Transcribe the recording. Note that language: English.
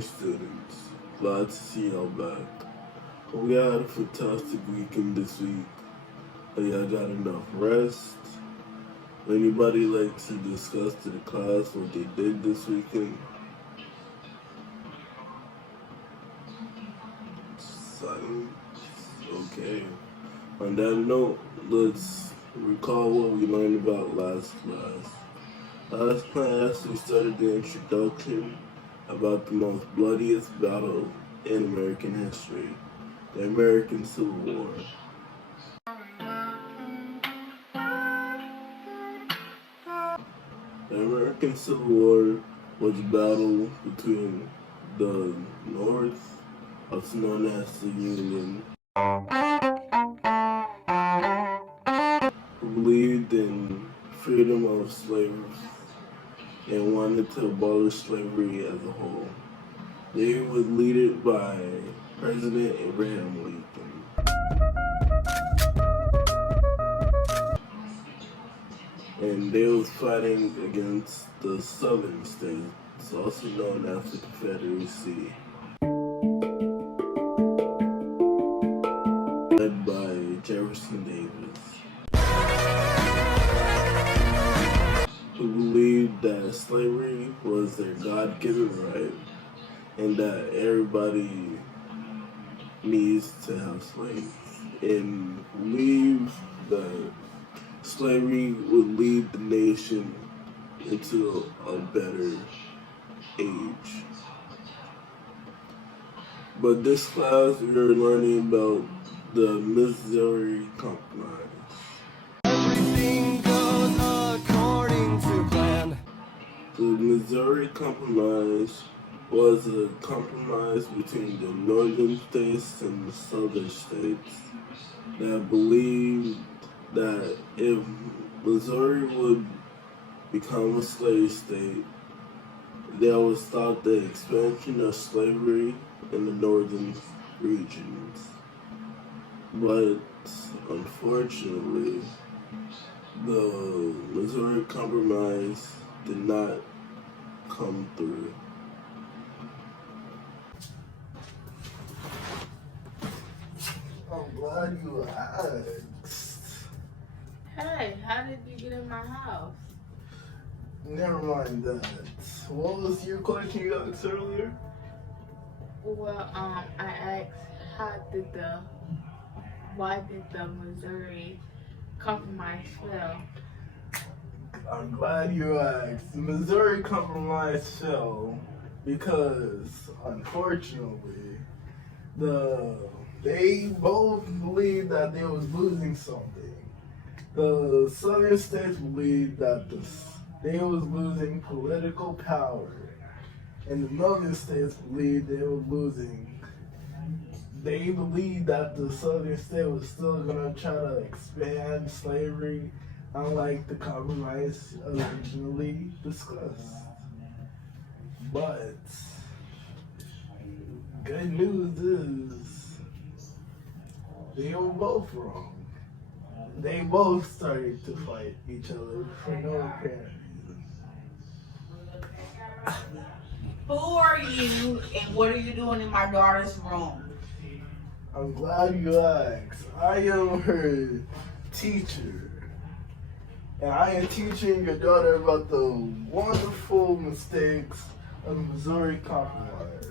Students, glad to see y'all back. We had a fantastic weekend this week. Y'all got enough rest? Anybody like to discuss to the class what they did this weekend? Silence. Okay. On that note, let's recall what we learned about last class. Last class, we started the introduction about the most bloodiest battle in American history, the American Civil War. The American Civil War was a battle between the North, also known as the Union, who believed in freedom of slaves and wanted to abolish slavery as a whole. They would lead it by President Abraham Lincoln. And they was fighting against the Southern states, also known as the Confederacy, led by Jefferson Davis, who believed that slavery was their God-given right and that everybody needs to have slaves, and believed that slavery would lead the nation into a better age. But this class, we're learning about the Missouri Compromise. Everything goes according to plan. The Missouri Compromise was a compromise between the northern states and the southern states that believed that if Missouri would become a slave state, that would stop the expansion of slavery in the northern regions. But unfortunately, the Missouri Compromise did not come through. I'm glad you asked. Hey, how did you get in my house? Never mind that. What was your question you asked earlier? Well, I asked why did the Missouri Compromise fail? I'm glad you asked. The Missouri Compromise fell because, unfortunately, they both believed that they was losing something. The southern states believed that they was losing political power, and the northern states believed they were losing. They believed that the southern state was still gonna try to expand slavery, unlike the compromise originally discussed. But good news is they were both wrong. They both started to fight each other for no apparent reason. Who are you and what are you doing in my daughter's room? I'm glad you asked. I am her teacher. And I am teaching your daughter about the wonderful mistakes of the Missouri Compromise.